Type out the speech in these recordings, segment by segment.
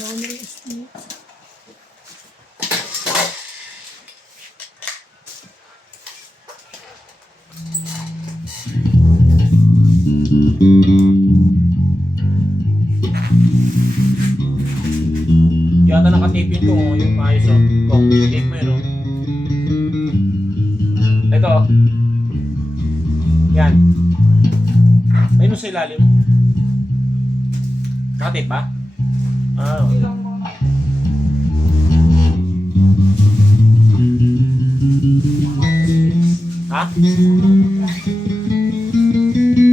Dami rin ismi. Yata nakatape yun kung yung ayos o. Kung tape mo yun o. Ito o. Yan. Ayun sa ilalim. Nakatape ba? Ah, okay. Ha?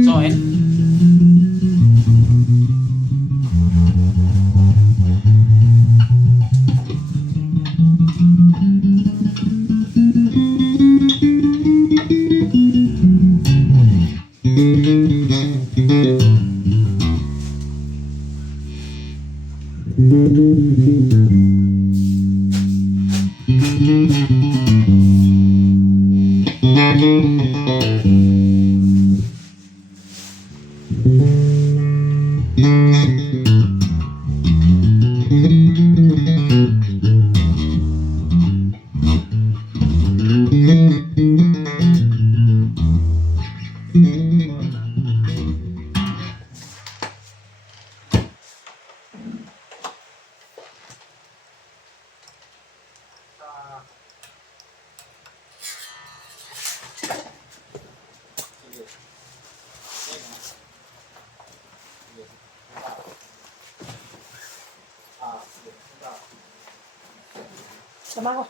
So, eh? Sama ko.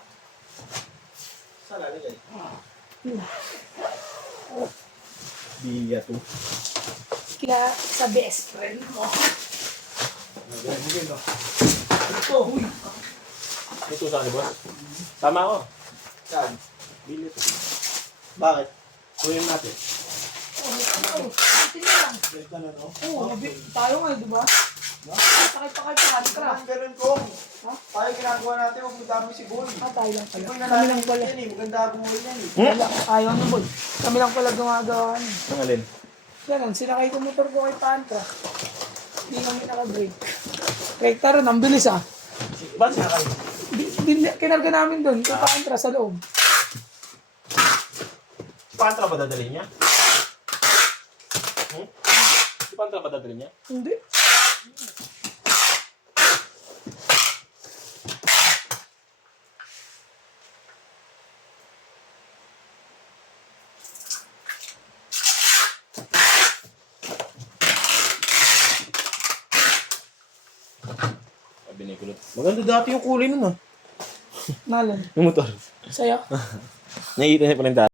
Saan lalagay? Biya to. Kaya sa best friend mo. Ito, huy. Ito saan, boss? Tama ako. Saan? Bili ito. Bakit? Kunin natin. Ito lang. Benta na to? Oo, tayo nga, di ba? Sakit pa kayo pa Parang ganun kong. Tayo ginagawa natin, huwag mo dami si Boy. tayo lang Si pala. Boy Kami lang nalalang pala. yan eh. Maganda buhay yan eh. Wala, ayaw na boy. Kami lang pala gumagawa. Ang alin? Yan, sinakay ko motor ko kay Pantra. Hindi kami naka-brake. Rekta rin, ang bilis ah. Ba't sinakay? Kinarga namin doon, kay Pantra sa loob. Si Pantra ba dadalhin niya? Si Pantra ba dadalhin niya? Hindi. Sabi ni Kulot. Maganda dati yung kulay nun ah. Nalan. Yung motor. Saya. Nakikita niya pa rin dati.